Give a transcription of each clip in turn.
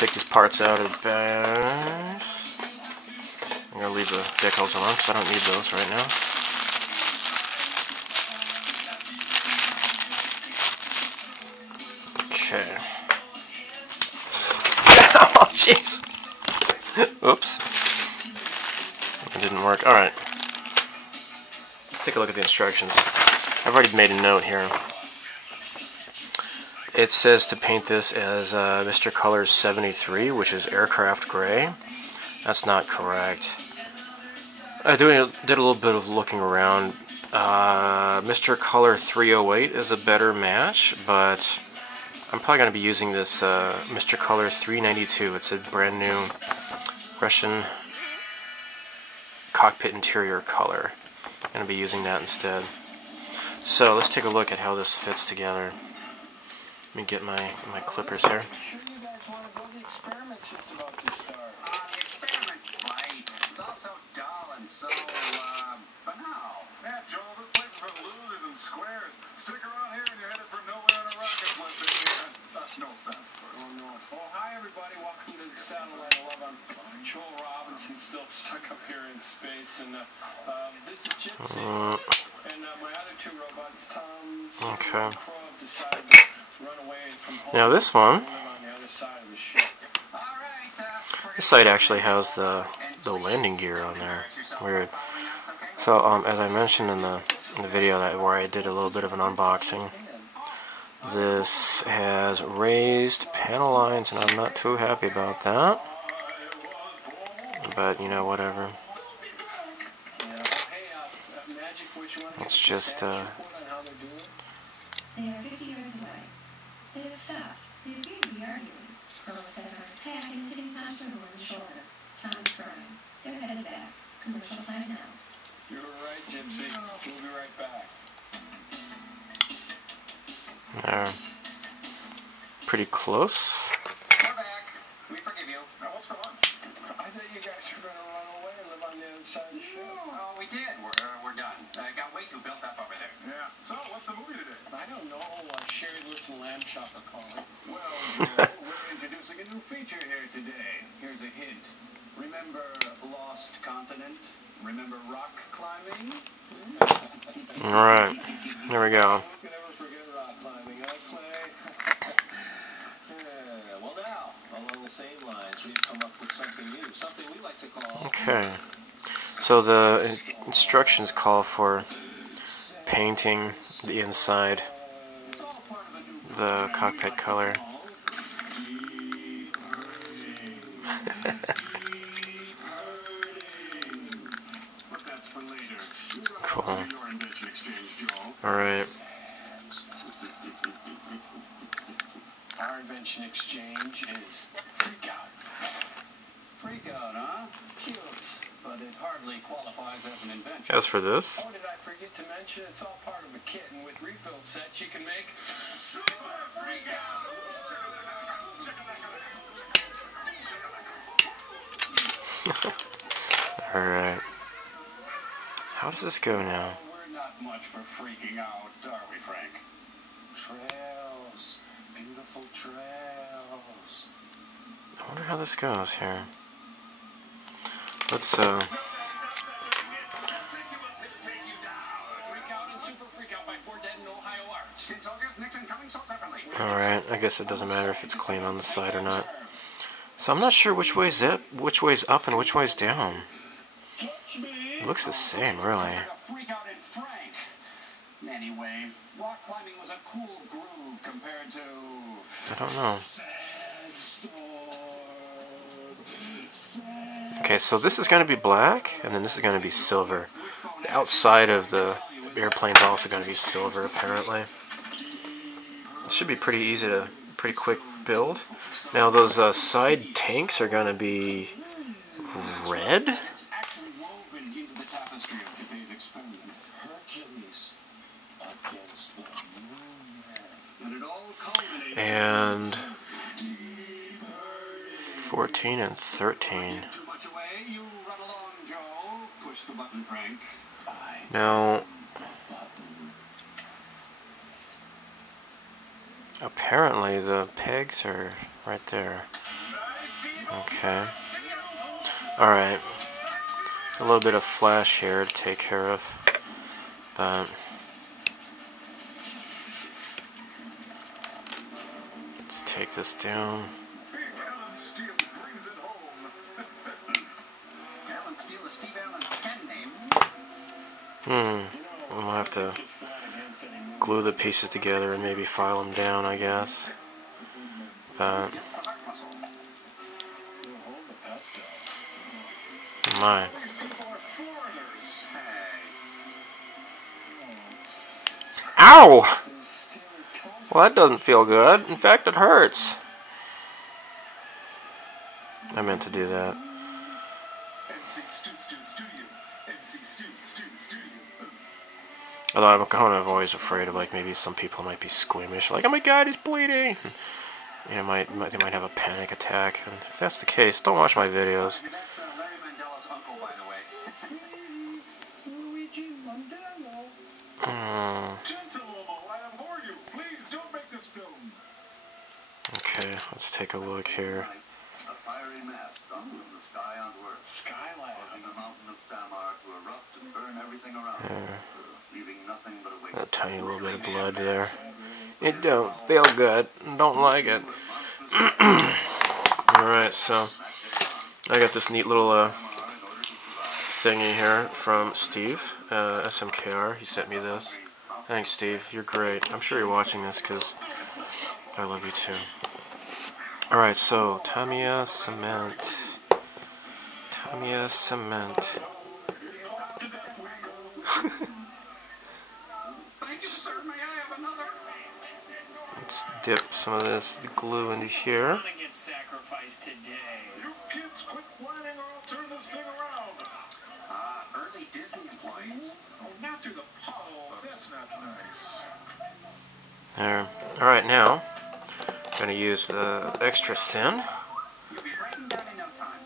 take these parts out of bags. I'm going to leave the decals alone because I don't need those right now. Okay. Oh, jeez. Oops. It didn't work. Alright. Let's take a look at the instructions. I've already made a note here. It says to paint this as Mr. Colors 73, which is aircraft gray. That's not correct. I did a little bit of looking around. Mr. Color 308 is a better match, but I'm probably going to be using this Mr. Color 392. It's a brand new Russian cockpit interior color. I'm going to be using that instead. So let's take a look at how this fits together. Let me get my clippers here. banal. Yeah, Joel, this place is for losers and squares. Stick around here and you're headed for nowhere on a rocket flip, baby. That's no offense, oh no. Well, hi everybody, welcome to the Satellite 11. I'm Joel Robinson, still stuck up here in space, and this is Gypsy, and my other two robots, Tom and Crow, decided to run away from home. Now this one, On the other side of the ship. this side actually has the landing gear on there. Weird. So as I mentioned in the video where I did a little bit of an unboxing, this has raised panel lines, and I'm not too happy about that. But you know, whatever. It's just They are 50 yards away. They have stopped. They appear to be arguing. Pearl said on his pack and sitting Tom Circle on the shoulder. Tom is crying. They're headed back. Commercial sign now. You're right, Gypsy. We'll be right back. they're pretty close. We're back. We forgive you. Now, what's for lunch? I thought you guys were going to run away and live on the other side of the ship. Oh, we did. We're done. Got way too built up over there. Yeah. So, what's the movie today? I don't know. Sherry Lutz and Lamb Chopper calling. Well, Joe, we're introducing a new feature here today. Here's a hint. Remember Lost Continent? Remember rock climbing? Alright, there we go. Who can ever forget rock climbing, Clay? Well now, along the same lines, we've come up with something new, something we like to call... Okay, so the instructions call for painting the inside the cockpit color. Cool. Alright. Our invention exchange is freak out. Freak out, huh? Cute. But it hardly qualifies as an invention. As for this, Oh, did I forget to mention it's all part of a kit, and with refill sets you can make Super Freak Out! alright. How does this go now? We're not much for freaking out, are we, Frank? Trails. Beautiful trails. I wonder how this goes here. Let's alright, I guess it doesn't matter if it's clean on the side or not. So I'm not sure which way's up and which way's down. It looks the same, really. Anyway, rock climbing was a cool groove compared to... I don't know. Okay, so this is going to be black, and then this is going to be silver. The outside of the airplane's also going to be silver, apparently. It should be pretty easy to, pretty quick build. Now those side tanks are going to be red? And 14 and 13. Now, apparently the pegs are right there. Okay. Alright. A little bit of flash here to take care of. That. Let's take this down. We'll have to glue the pieces together and maybe file them down, I guess. But my. Ow! Well, that doesn't feel good. In fact, it hurts. I meant to do that. Although I'm kind of always afraid of, like, maybe some people might be squeamish, like, oh my god, he's bleeding! You know, they might have a panic attack. And if that's the case, don't watch my videos. Okay, let's take a look here. A tiny little bit of blood there. It don't feel good. Don't like it. Alright, so I got this neat little thingy here from Steve, SMKR. He sent me this. Thanks, Steve. You're great. I'm sure you're watching this because I love you too. Alright, so Tamiya cement. Tamiya cement. Let's dip some of this glue into here. Early Disney employees. Oh, not through the potholes. That's not nice. There. Alright, now I'm going to use the extra thin. You'll be writing down in no time.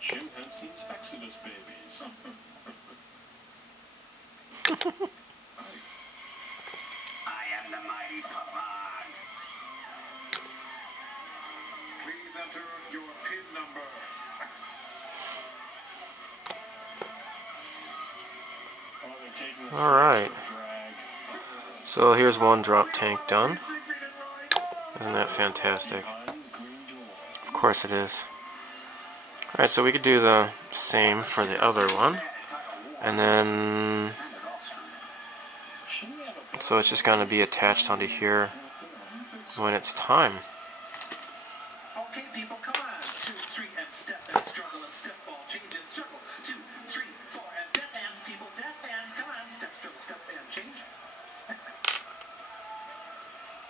Jim Henson's Exodus babies. I am the mighty Pavard. Please enter your PIN number. Alright. So here's one drop tank done. Isn't that fantastic? Of course it is. Alright, so we could do the same for the other one. And then... so it's just going to be attached onto here when it's time. Okay, people, come on. 2, 3, and step and struggle and step ball, change and struggle. 2, 3, 4, and death hands, people, death hands. Come on, step, struggle, step, and change.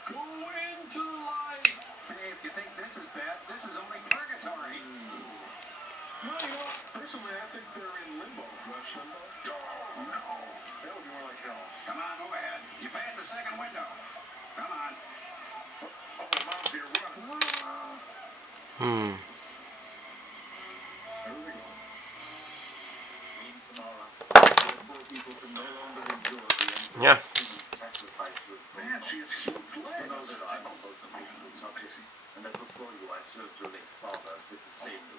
Go into life. Hey, if you think this is bad, this is only purgatory. No, you know, personally, I think they're in limbo. Rush limbo? Oh, no. That would be more like hell. Come on, go ahead. You pay at the second window. Come on. Oh, mom's here. Hmm. There we go. Yeah. Man, she has huge legs.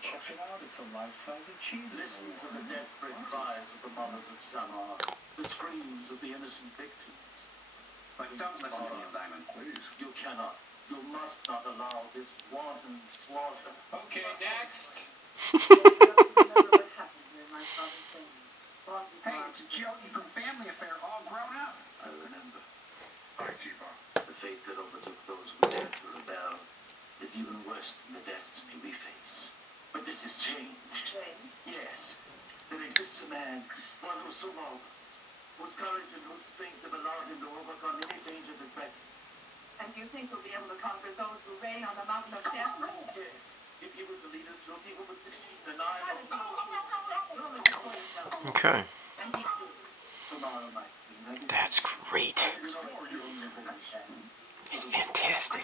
Check it out. It's a life-size achievement. Listen to the desperate cries of the mothers of Samar, the screams of the innocent victims. But don't listen to him, Diamond. Please. You cannot, you must not allow this wanton slaughter. Okay, next. Hey, it's Jody from Family Affair, all grown up. I remember. All right, keep on. The fate that overtook those who dared to rebel is even worse than the destiny we face. But this has changed. Yes. There exists a man, one who so marvelous, whose courage and whose strength have allowed him to overcome any danger that threatens. And you think we'll be able to conquer those who reign on the mountain of death? Yes. If he was the leader, your people would succeed, and I will. Okay. Tomorrow night. That's great. It's fantastic.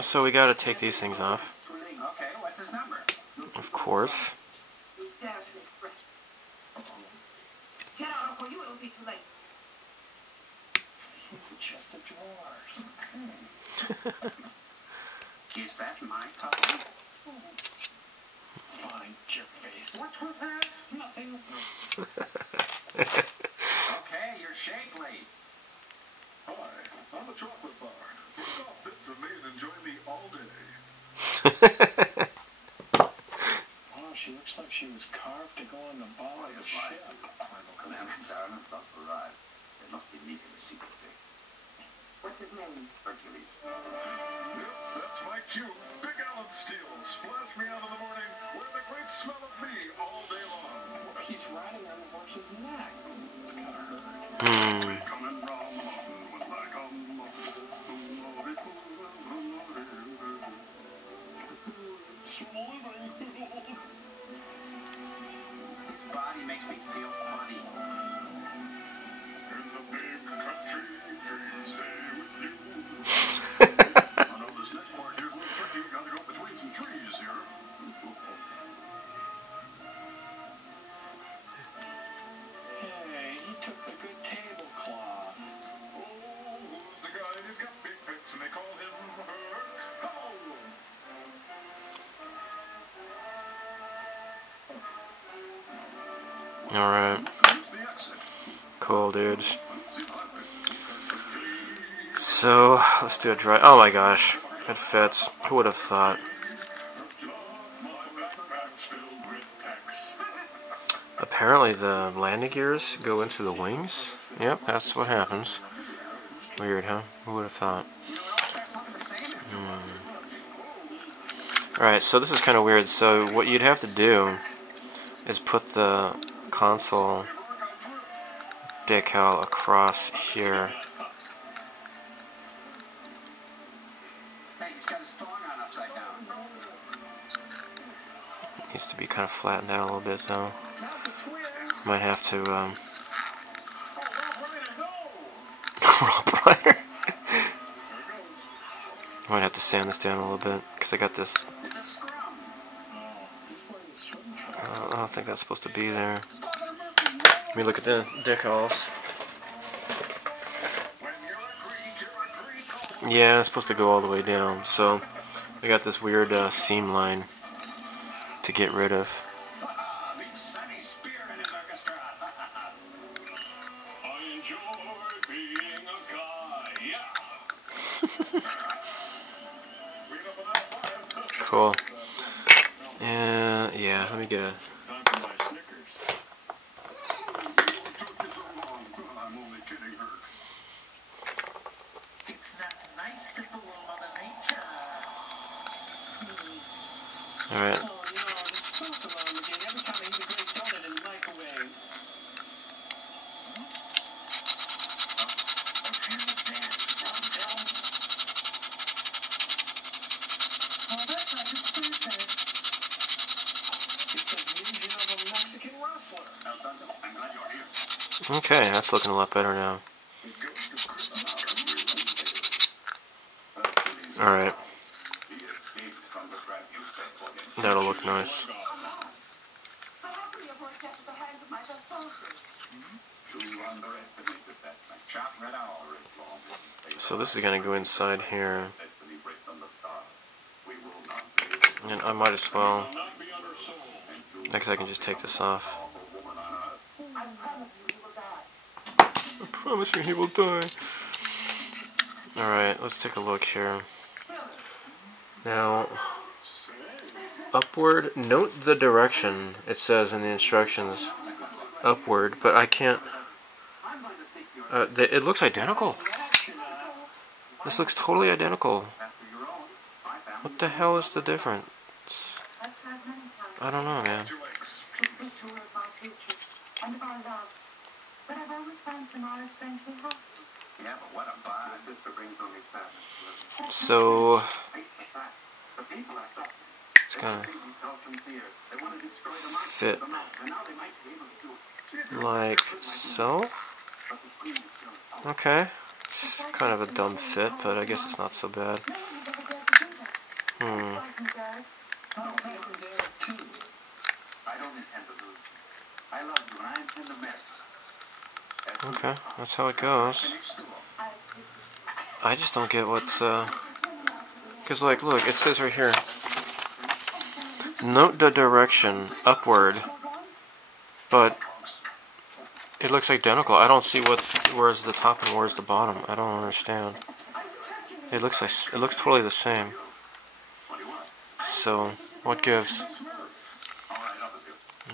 So we gotta take these things off. Okay, what's his number? Of course. Get out before you, it'll be too late. It's a chest of drawers. Is that my puppy? Fine, jerk face. What was that? Nothing. Okay, you're shapely. Hi, I'm a chocolate bar. Cockpits have made and enjoy me all day. Oh, she looks like she was carved to go on the bow of the ship. Commander Baron's not arrived. There must be meeting a secret thing. What's his name? Hercules. Yep, that's my cue. Big Allen Steel. Splash me out in the morning. With the great smell of me all day long. He's riding on the horse's neck. It's kind of hurt. Coming round the mountain when I come. His body makes me feel funny. In the big country, dreams stay with you. I know this next part here's a little tricky. You gotta go between some trees here. Hey, he took the good tablecloth. Oh, who's the guy? He's got big pics and they call him Herc. Alright. Use the exit. Cool, dudes. See what I think. So, let's do a dry. Oh my gosh. It fits. Who would have thought? My backpack's filled with pecs. Apparently the landing gears go into the wings. Yep, that's what happens. Weird, huh? Who would have thought? Alright, so this is kind of weird. So what you'd have to do is put the console decal across here. Hey, he's got his thong on upside down. Needs to be kind of flattened out a little bit though. Not the twins. Might have to Oh, Rob Reiner. Might have to sand this down a little bit because I got this. it's a scrum. Oh, he's wearing the swim trunks. I don't think that's supposed to be there. Let me look at the decals. Yeah, it's supposed to go all the way down. So I got this weird seam line to get rid of. Meet Sonny Spear and his orchestra. I enjoy being a guy. Yeah. Cool. Yeah, let me get a. Time for my Snickers. I'm only kidding, Herc. It's not nice to fool Mother Nature. Alright. Oh no, the smoke alarm again. Every time I eat a great donut in the microwave. What's happening there? Oh, that's right. It's Tuesday. It's a vision of a Mexican wrestler. I'm glad you're here. Okay, that's looking a lot better now. Alright. That'll look nice. But how could your horse get to the hands of my best soldiers? So this is going to go inside here. And I might as well. Next I can just take this off. I promise you he will die. Alright, let's take a look here. Now, upward, note the direction, it says in the instructions. Upward, but I can't. It looks identical. This looks totally identical. What the hell is the difference? I don't know, man. But I've always found tomorrow strangely hot. Yeah, but what a bud. So it's gonna fit like so. Okay, it's kind of a dumb fit, but I guess it's not so bad. I don't intend to lose. I love you and I intend to marry you. Okay, that's how it goes. I just don't get what's Because, like, look, it says right here, note the direction upward, but it looks identical. I don't see where's the top and where's the bottom. I don't understand. It looks totally the same. So, what gives?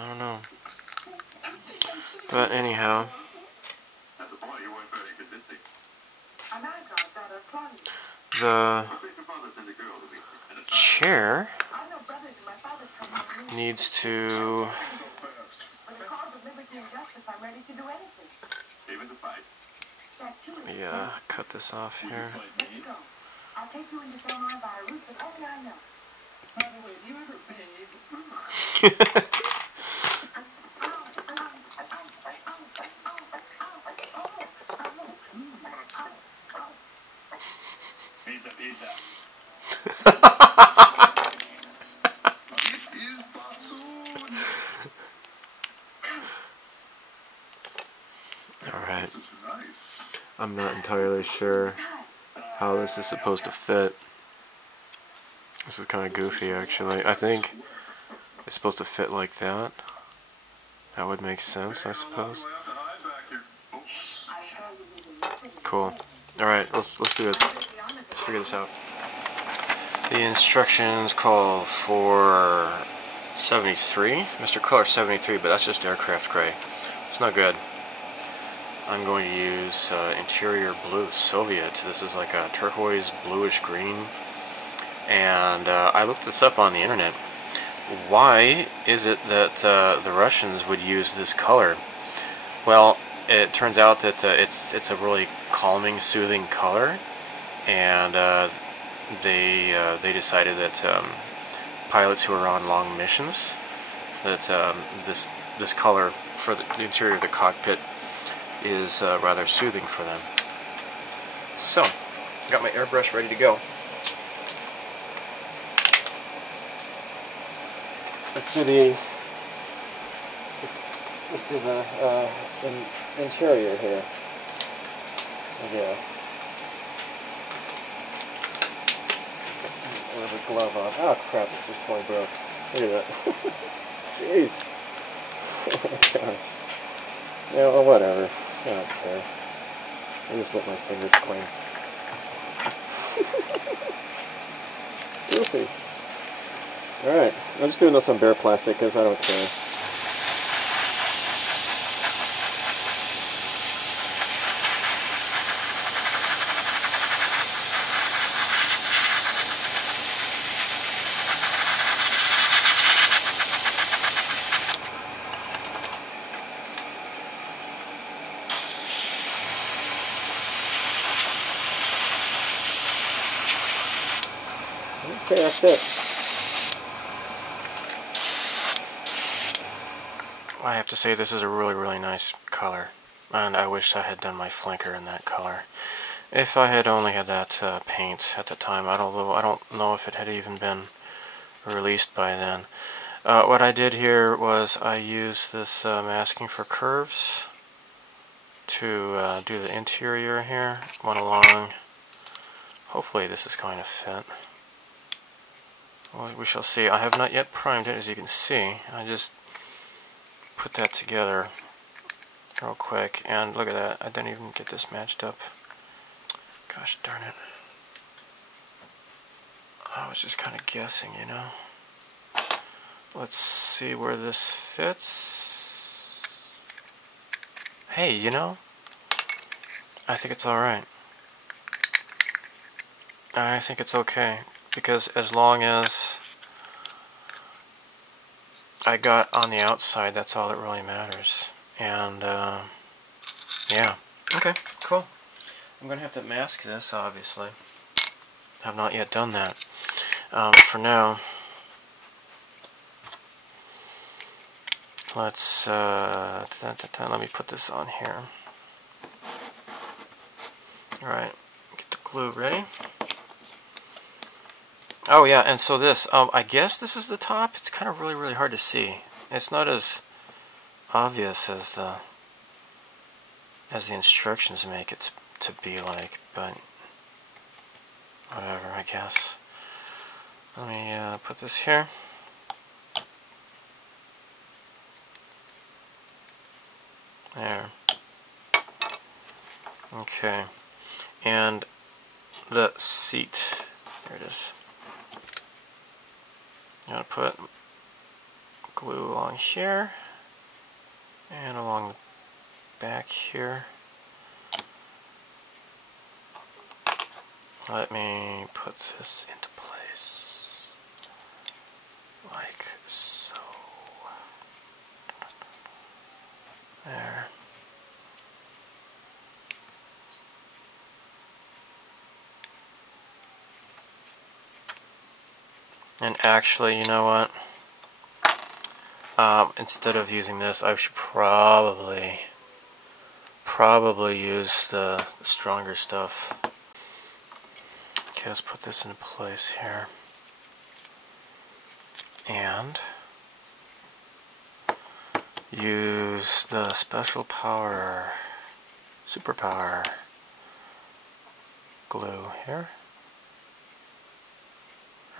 I don't know. But anyhow, the chair needs to, yeah, cut this off here. I'll take you into Belmont by a route that only I know. By the way, do you ever bathe? Pizza, pizza. Alright. I'm not entirely sure how this is supposed to fit. This is kind of goofy, actually. I think it's supposed to fit like that. That would make sense, I suppose. Cool. Alright, let's do it. Let's figure this out. The instructions call for 73. Mr. Color 73, but that's just aircraft gray. It's not good. I'm going to use interior blue Soviet. This is like a turquoise bluish green. And I looked this up on the internet. Why is it that the Russians would use this color? Well, it turns out that it's a really calming, soothing color, and they decided that pilots who are on long missions, that this color for the interior of the cockpit is rather soothing for them. So, I got my airbrush ready to go. Let's do the interior here. Yeah. With a glove on. Oh crap! This toy broke. Look at that. Jeez. Oh my gosh. Yeah, well, whatever. I don't care. I just let my fingers clean. Goofy. Alright, I'm just doing this on bare plastic because I don't care. Okay, that's it. I have to say this is a really, really nice color, and I wish I had done my flanker in that color. If I had only had that paint at the time, although I don't know if it had even been released by then. What I did here was I used this masking for curves to do the interior here. Went along. Hopefully this is going to fit. Well, we shall see. I have not yet primed it, as you can see. I just put that together real quick, and look at that. I didn't even get this matched up. Gosh darn it. I was just kind of guessing, you know. Let's see where this fits. Hey, you know, I think it's alright. I think it's okay, because as long as I got on the outside, that's all that really matters. And yeah, okay, cool. I'm gonna have to mask this, obviously. I've not yet done that. For now, let's let me put this on here. Alright, get the glue ready. Oh yeah, and so this, I guess this is the top. It's kind of really, really hard to see. It's not as obvious as the instructions make it to be like, but whatever, I guess. Let me put this here. There. Okay. And the seat. There it is. I'm going to put glue along here and along the back here. Let me put this into place like so. There. And actually, you know what? Instead of using this, I should probably use the stronger stuff. Okay, let's put this into place here. And use the special power, superpower glue here.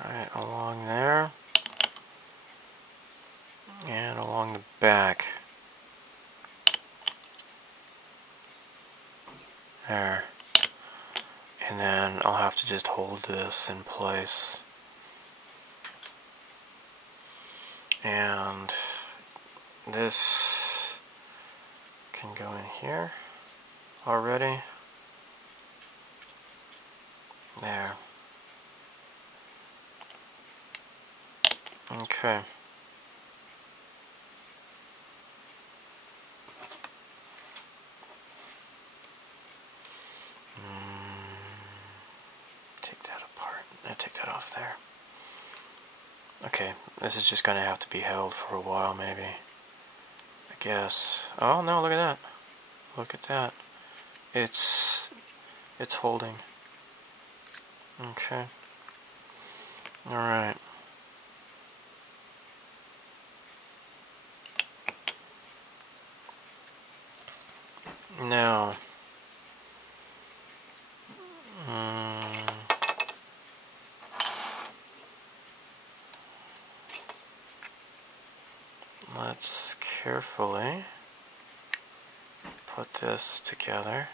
Right along there. And along the back. There. And then I'll have to just hold this in place. And this can go in here already. There. Okay. Take that apart. Take that off there. Okay, this is just going to have to be held for a while, maybe. I guess. Oh no! Look at that. Look at that. It's holding. Okay. All right. Now. Let's carefully put this together.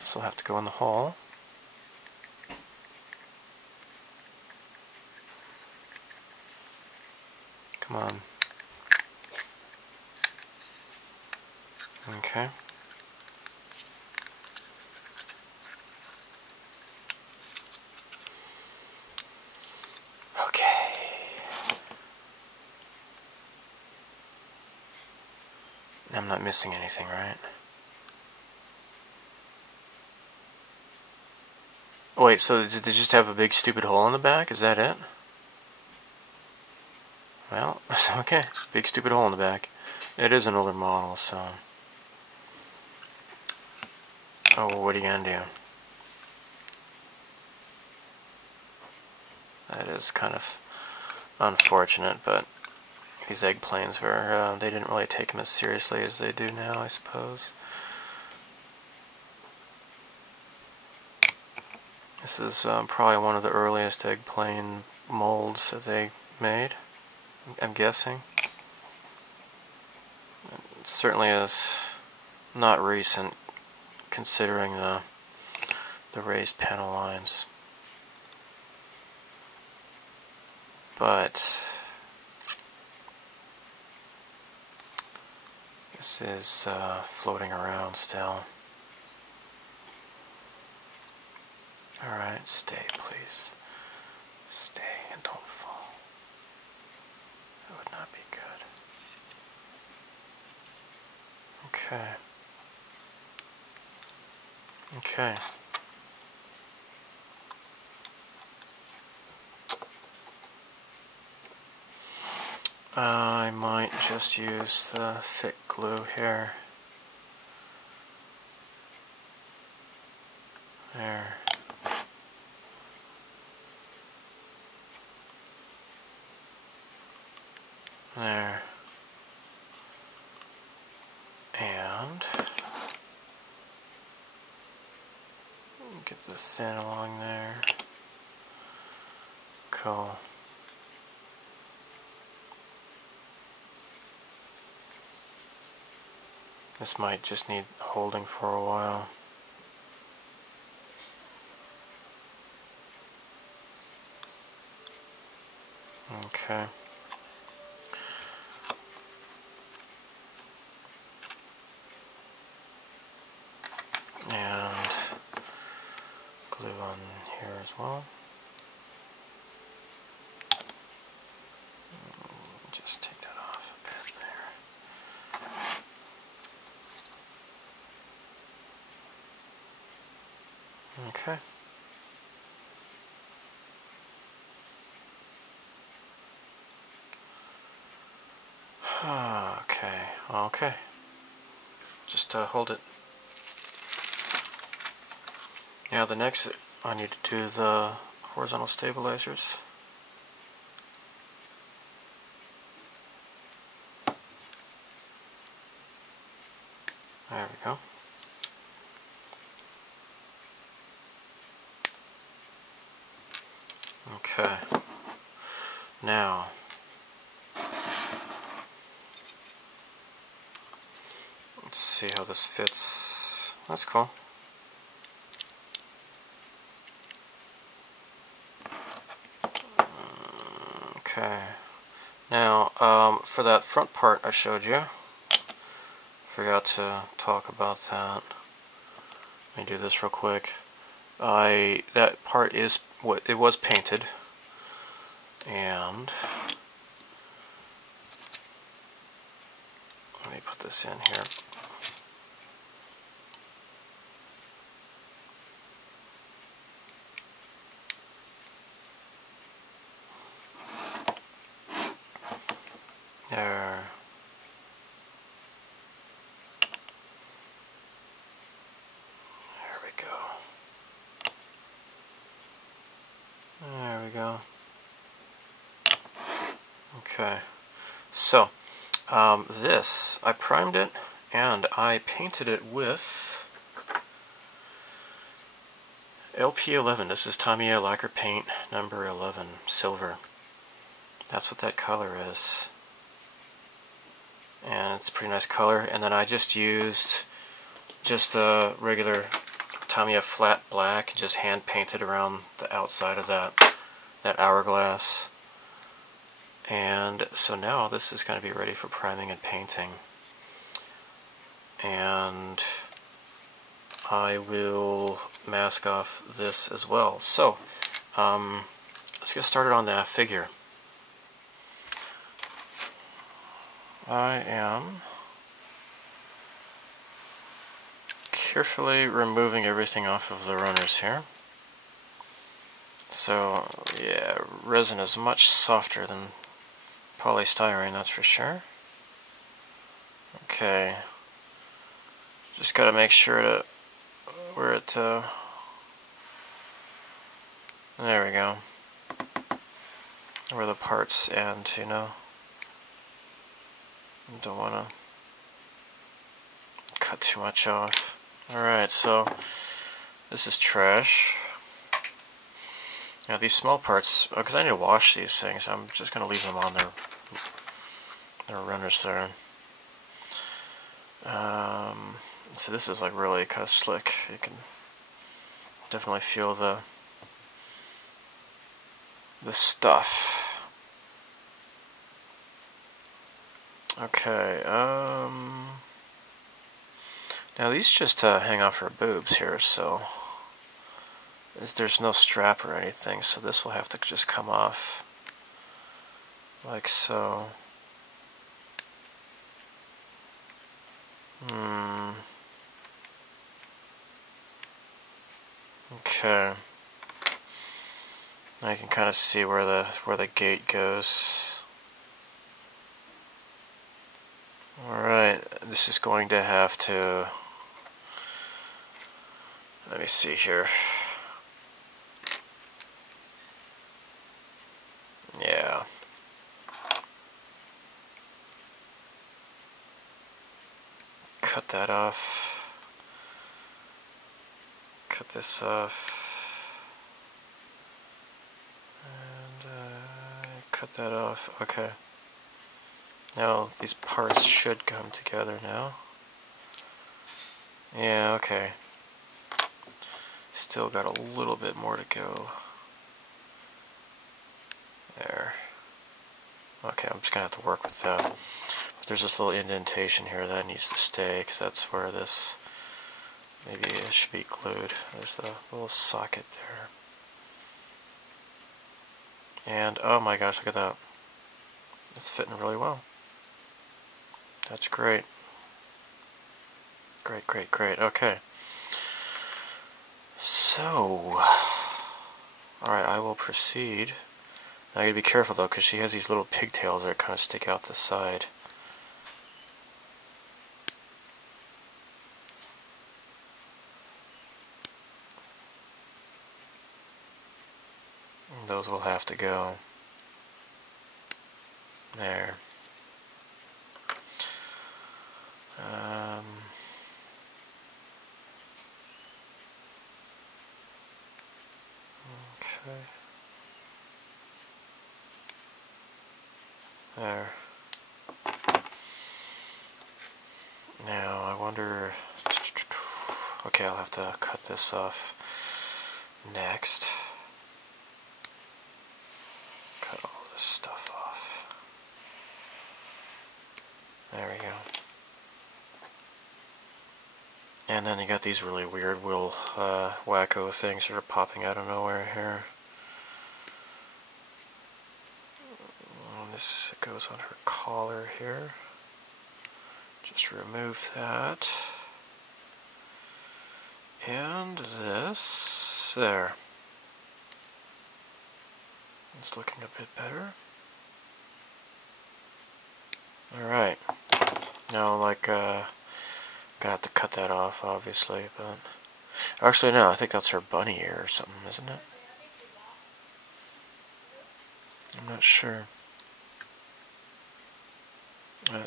This will have to go in the hole. Come on. Okay. I'm not missing anything, right? Oh, wait, so did they just have a big stupid hole in the back? Is that it? Well, okay. Big stupid hole in the back. It is an older model, so... Oh, well, what are you gonna do? That is kind of unfortunate, but these Eggplanes were, they didn't really take them as seriously as they do now, I suppose. This is probably one of the earliest Eggplane molds that they made, I'm guessing. It certainly is not recent, considering the raised panel lines. But this is floating around still. Alright, stay please. Stay and don't fall. That would not be good. Okay. Okay. I might just use the thick glue here. There. There. And get the thin along there. Cool. This might just need holding for a while. Okay. And glue on here as well. Just take that off a bit there. Okay. Okay. Just hold it. Now the next, I need to do the horizontal stabilizers. There we go. Okay. Now, let's see how this fits. That's cool. Okay. Now, for that front part I showed you, forgot to talk about that. Let me do this real quick. That part is what it was painted, and let me put this in here. There. There we go. There we go. Okay. So, this, I primed it and I painted it with LP11. This is Tamiya lacquer paint number 11, silver. That's what that color is. And it's a pretty nice color. And then I just used just a regular Tamiya flat black, just hand painted around the outside of that hourglass. And so now this is going to be ready for priming and painting. And I will mask off this as well. So let's get started on that figure. I am carefully removing everything off of the runners here. So yeah, resin is much softer than polystyrene, that's for sure. Okay, just got to make sure to where it there we go, where the parts end, you know. Don't want to cut too much off. Alright, so this is trash. Now these small parts, because I need to wash these things, I'm just going to leave them on their runners there. So this is like really kind of slick. You can definitely feel the stuff. Okay, now these just hang off her boobs here, so there's no strap or anything, so this will have to just come off like so. Okay. Now you can kind of see where the gate goes. Alright, this is going to have to, let me see here. Yeah. Cut that off. Cut this off. And cut that off. Okay. Now these parts should come together now. Yeah, okay. Still got a little bit more to go. There. Okay, I'm just gonna have to work with that. But there's this little indentation here that needs to stay, because that's where this, maybe it should be glued. There's the little socket there. And oh my gosh, look at that. It's fitting really well. That's great. Great, great, great. Okay. So, alright, I will proceed. Now you gotta be careful though, because she has these little pigtails that kind of stick out the side. And those will have to go. There. Okay. There. Now I wonder. Okay, I'll have to cut this off next. Cut all this stuff off. There we go. And then you got these really weird little wacko things that are popping out of nowhere here. And this goes on her collar here. Just remove that. And this, there. It's looking a bit better. Alright. Now, like, gonna have to cut that off, obviously, but... Actually, no, I think that's her bunny ear or something, isn't it? I'm not sure.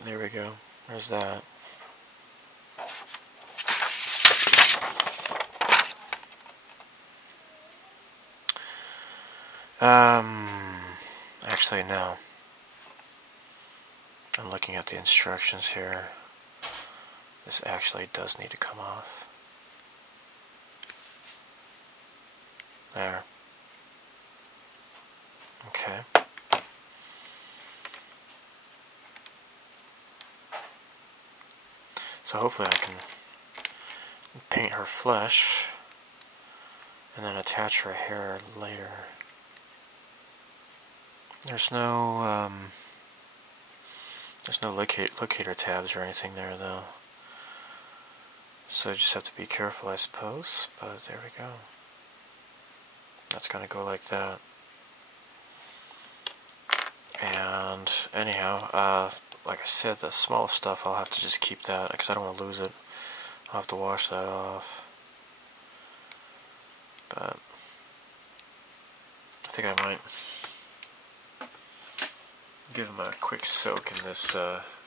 There we go. There's that. Actually, no. I'm looking at the instructions here. This actually does need to come off. There. Okay. So hopefully I can paint her flesh and then attach her hair later. There's no locator tabs or anything there though. So you just have to be careful, I suppose, but there we go. That's gonna go like that. And anyhow, like I said, the small stuff, I'll have to just keep that because I don't want to lose it. I'll have to wash that off. But I think I might give them a quick soak in this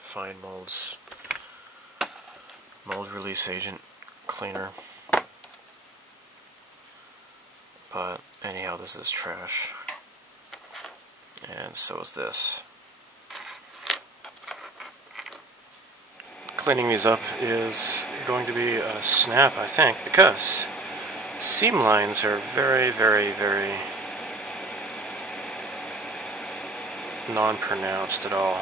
Fine Molds mold release agent cleaner. But anyhow, this is trash. And so is this. Cleaning these up is going to be a snap, I think, because seam lines are very, very, very non-pronounced at all.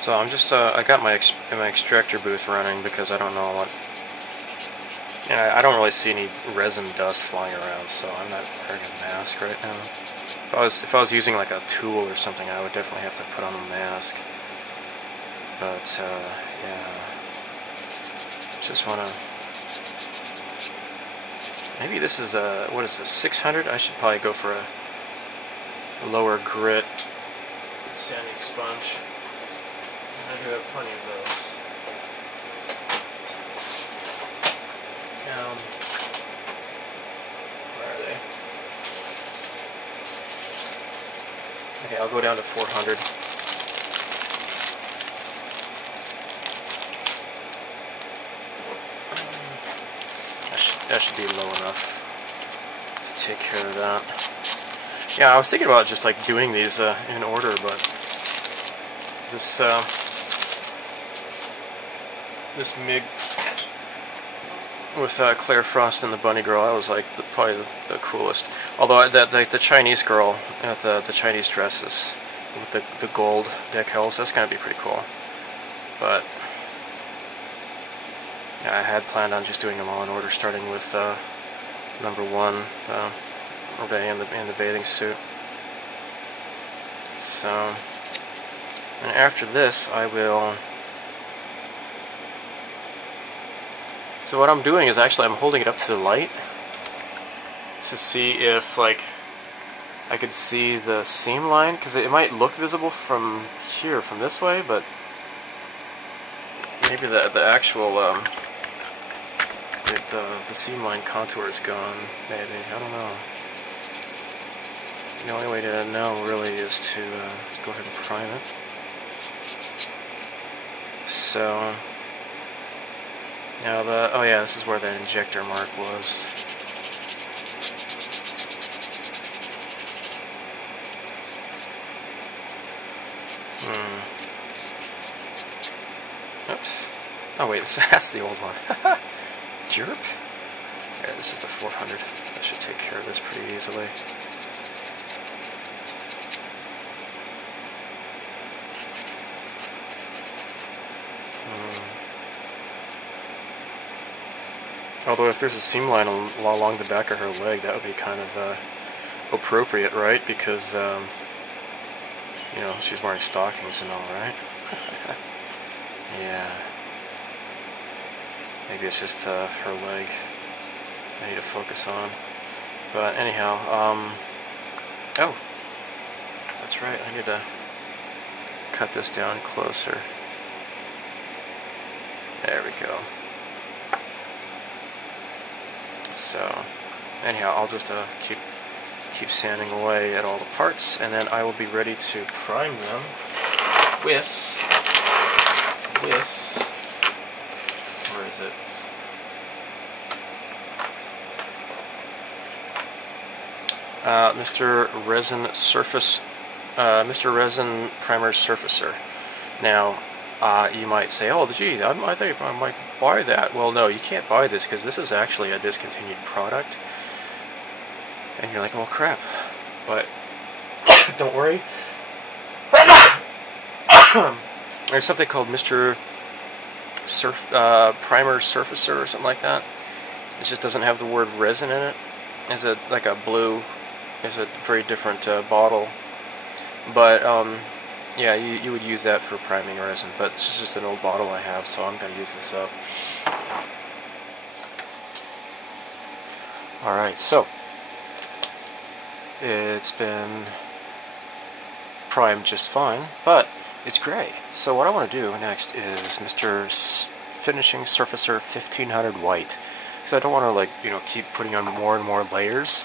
So I'm just, I got my extractor booth running because I don't know what, you know, I don't really see any resin dust flying around, so I'm not wearing a mask right now. If I was using like a tool or something, I would definitely have to put on a mask. But yeah, just wanna. Maybe this is a, what is this, 600? I should probably go for a lower grit sanding sponge. I do have plenty of those. Where are they? Okay, I'll go down to 400. That should be low enough. take care of that. Yeah, I was thinking about just like doing these in order, but this this Mig with Claire Frost and the Bunny Girl, that was like probably the coolest. Although the Chinese girl, the Chinese dresses with the gold decals, that's gonna be pretty cool. But yeah, I had planned on just doing them all in order, starting with number 1, Ray in the bathing suit. So, and after this, I will. So what I'm doing is actually I'm holding it up to the light to see if like I could see the seam line, because it might look visible from here, from this way, but maybe the actual the seam line contour is gone. Maybe, I don't know. The only way to know really is to go ahead and prime it. So now oh yeah, this is where the injector mark was. Oops. Oh wait, that's the old one. Jerk. Yeah, this is the 400. That should take care of this pretty easily. Although if there's a seam line along the back of her leg, that would be kind of appropriate, right? Because, you know, she's wearing stockings and all, right? Yeah. Maybe it's just her leg I need to focus on. But anyhow, oh, that's right, I need to cut this down closer. There we go. So, anyhow, I'll just keep sanding away at all the parts, and then I will be ready to prime them with where is it? Mr. Resin Primer Surfacer. Now, you might say, oh, gee, I think I might buy that. Well, no, you can't buy this because this is actually a discontinued product. And you're like, well, crap. But don't worry. There's something called Mr. Primer Surfacer or something like that. It just doesn't have the word resin in it. It's like a blue. It's a very different bottle. But yeah, you would use that for priming resin, but this is just an old bottle I have, so I'm going to use this up. Alright, so it's been primed just fine, but it's gray. So what I want to do next is Mr. Finishing Surfacer 1500 White. Because I don't want to, like, you know, keep putting on more and more layers.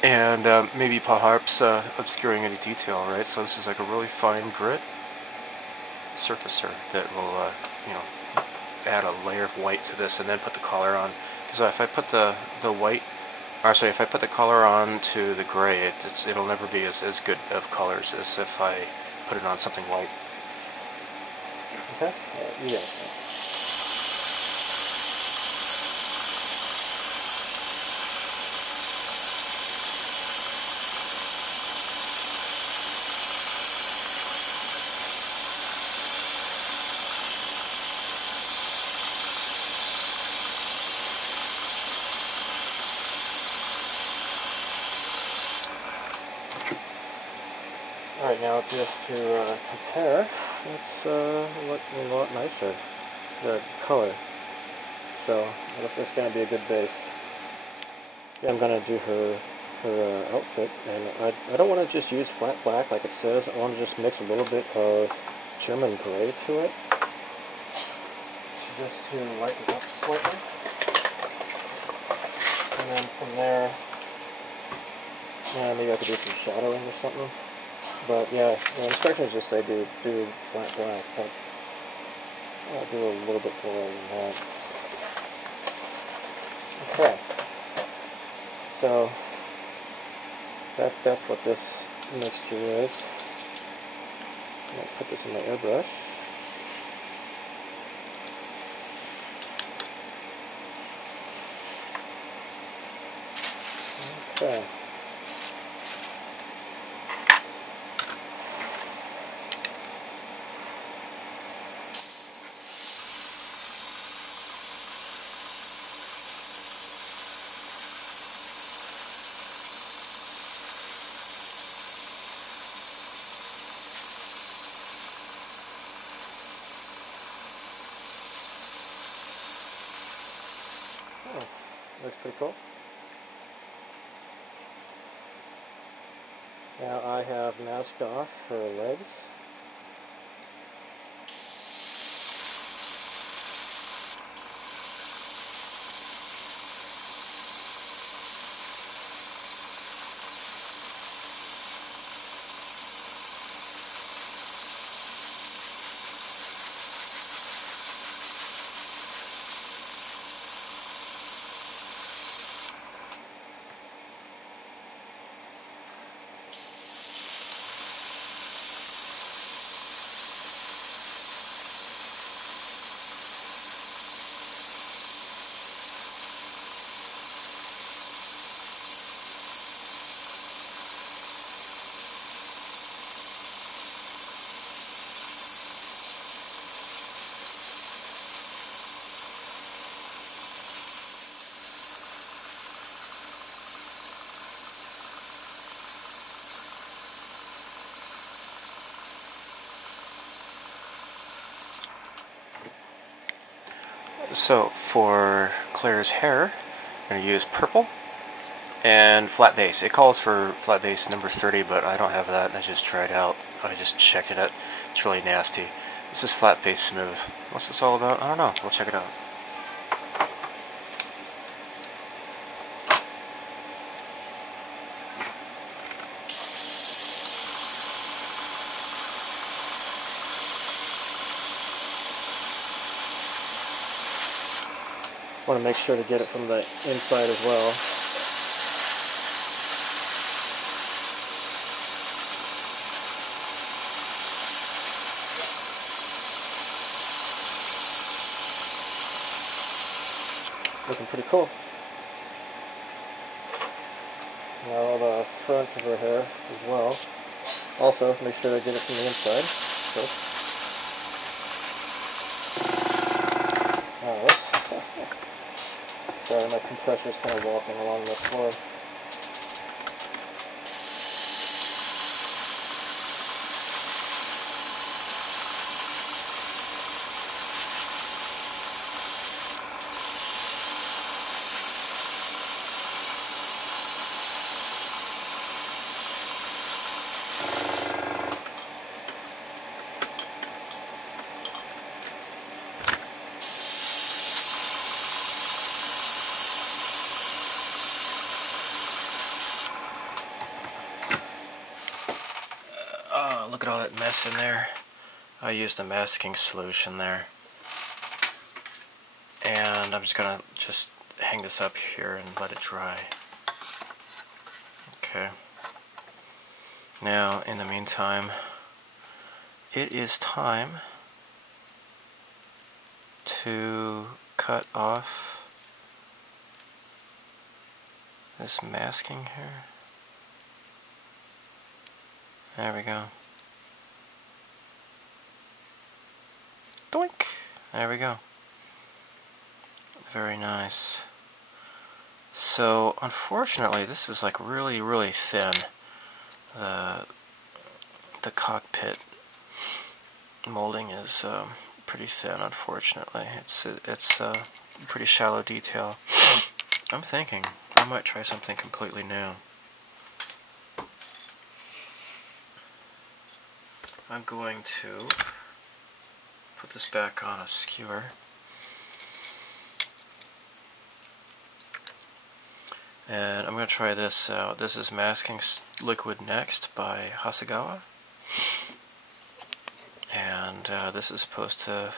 And maybe perhaps obscuring any detail, right? So this is like a really fine grit surfacer that will, you know, add a layer of white to this, and then put the color on. So if I put the white, or sorry, if I put the color on to the gray, it'll never be as good of colors as if I put it on something white. Okay. Yeah. Alright, now just to compare, it's a lot nicer, the color. So it's going to be a good base. I'm going to do her outfit, and I don't want to just use flat black like it says. I want to just mix a little bit of German gray to it, just to lighten it up slightly. And then from there, maybe I could do some shadowing or something. But yeah, the instructions just say do flat black, but I'll do a little bit more than that. Okay. So that's what this mixture is. I'm going to put this in my airbrush. Okay. Oh, looks pretty cool. Now I have masked off her legs. So for Claire's hair, I'm going to use purple and flat base. It calls for flat base number 30, but I don't have that. I just tried out. I just checked it out. It's really nasty. This is flat base smooth. What's this all about? I don't know. We'll check it out. I want to make sure to get it from the inside as well. Looking pretty cool. Now the front of her hair as well. Also, make sure to get it from the inside. Sorry, my compressor's kind of walking along the floor. Look at all that mess in there. I used a masking solution there. And I'm just gonna hang this up here and let it dry. Okay. Now, in the meantime, it is time to cut off this masking here. There we go. Doink! There we go. Very nice. So, unfortunately, this is like really, really thin. The cockpit molding is pretty thin, unfortunately. It's a pretty shallow detail. I'm thinking I might try something completely new. I'm going to put this back on a skewer. And I'm going to try this out. This is Masking Liquid Next by Hasegawa. And this is supposed to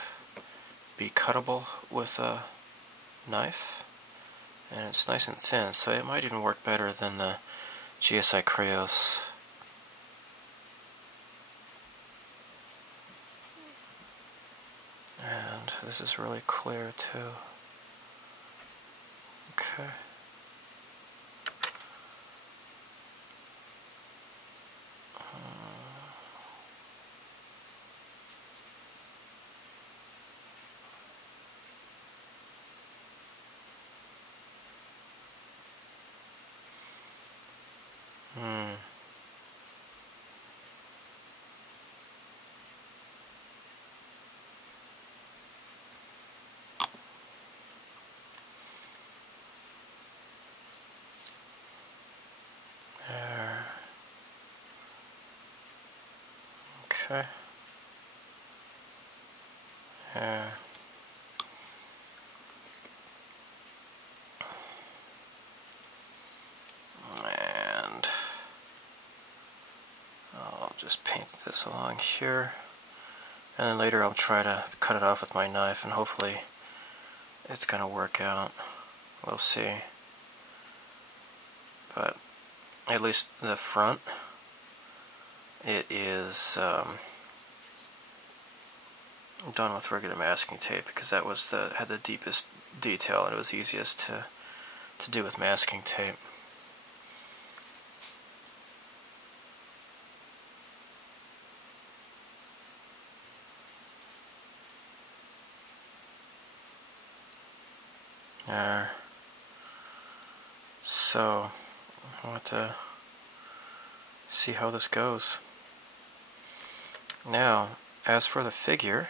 be cuttable with a knife. And it's nice and thin, so it might even work better than the GSI Creos. And this is really clear too. Okay. There. Okay. There. And I'll just paint this along here. And then later I'll try to cut it off with my knife, and hopefully it's going to work out. We'll see. But at least the front, it is done with regular masking tape, because that was had the deepest detail, and it was easiest to do with masking tape. So I want to see how this goes. Now, as for the figure,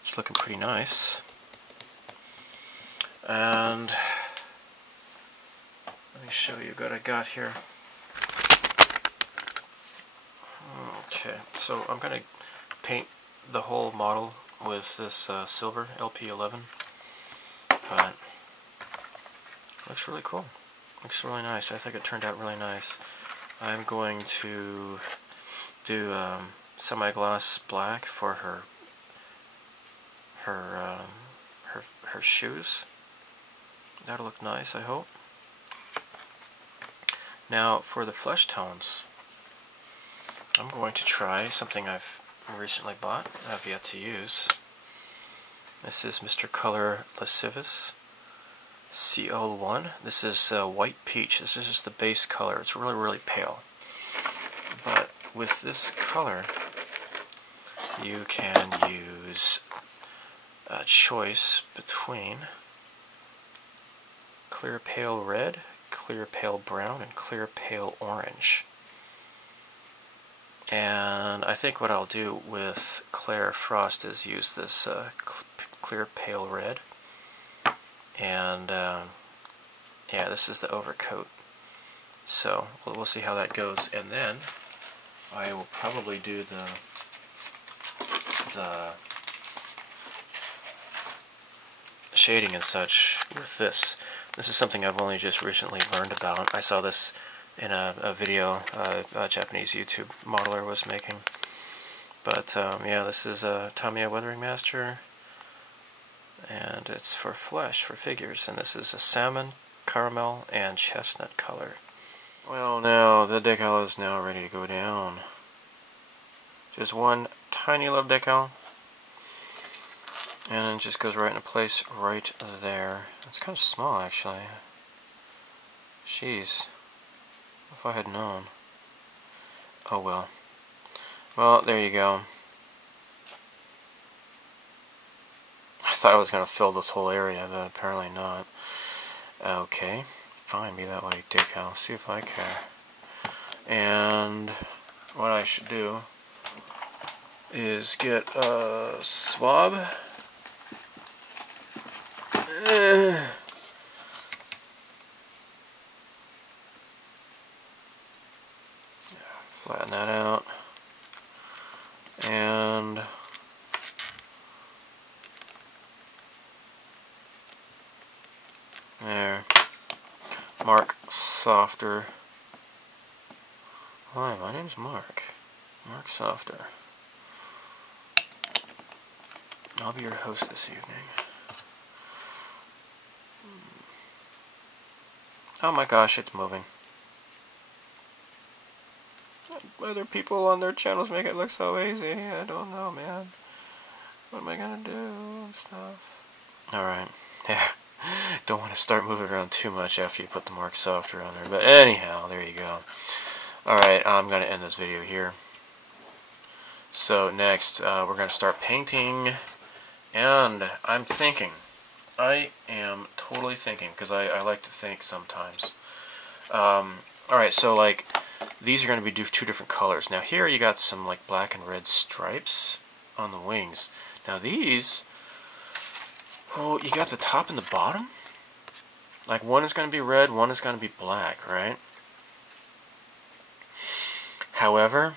it's looking pretty nice. And let me show you what I got here. Okay, so I'm going to paint the whole model with this silver LP11, but it looks really cool. Looks really nice. I think it turned out really nice. I'm going to do semi-gloss black for her shoes. That'll look nice, I hope. Now for the flesh tones, I'm going to try something I've recently bought, I've yet to use. This is Mr. Color Lascivious CL1. This is white peach. This is just the base color. It's really, really pale. But with this color, you can use a choice between clear pale red, clear pale brown, and clear pale orange. And I think what I'll do with Claire Frost is use this clear pale red. And yeah, this is the overcoat. So we'll see how that goes. And then I will probably do the shading and such with this. This is something I've only just recently learned about. I saw this in a video a Japanese YouTube modeler was making. But yeah, this is a Tamiya Weathering Master, and it's for flesh, for figures, and this is a salmon, caramel, and chestnut color. Well, now the decal is now ready to go down. Just one tiny little decal, and it just goes right into place right there. It's kind of small, actually. Jeez. If I had known. Oh well. Well, there you go. I thought I was going to fill this whole area, but apparently not. Okay. Fine, be that way, decal. See if I care. And what I should do is get a swab. Flatten that out. And there. Mark Softer. Hi, my name's Mark. Mark Softer. I'll be your host this evening. Oh my gosh, it's moving. Other people on their channels make it look so easy. I don't know, man. What am I gonna do and stuff? Alright. Yeah. Don't want to start moving around too much after you put the mark software on there. But anyhow, there you go. Alright, I'm gonna end this video here. So next, we're gonna start painting. And I'm thinking. I am totally thinking, because I like to think sometimes. Alright, so like, these are going to be two different colors. Now here you got some like black and red stripes on the wings. Now these, oh, you got the top and the bottom? Like one is going to be red, one is going to be black, right? However,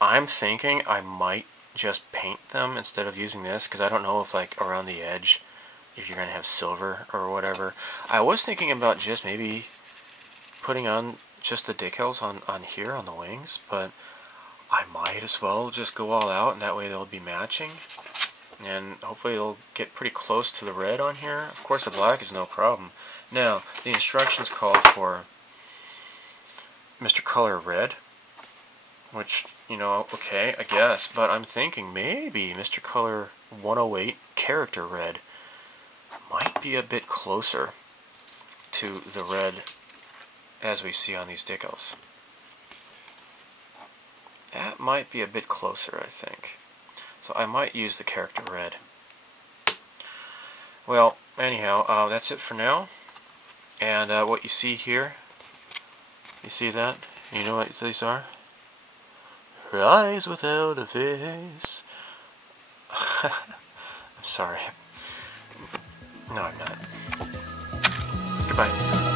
I'm thinking I might just paint them instead of using this, because I don't know if like around the edge, if you're going to have silver or whatever. I was thinking about just maybe putting on just the decals on here on the wings, but I might as well just go all out, and that way they'll be matching, and hopefully they'll get pretty close to the red on here. Of course the black is no problem. Now the instructions call for Mr. Color Red, which, you know, okay, I guess, but I'm thinking maybe Mr. Color 108 Character Red might be a bit closer to the red as we see on these decals. That might be a bit closer, I think. So I might use the Character Red. Well, anyhow, that's it for now. And what you see here, you see that? You know what these are? Her eyes without a face. I'm sorry. No, I'm not. Goodbye.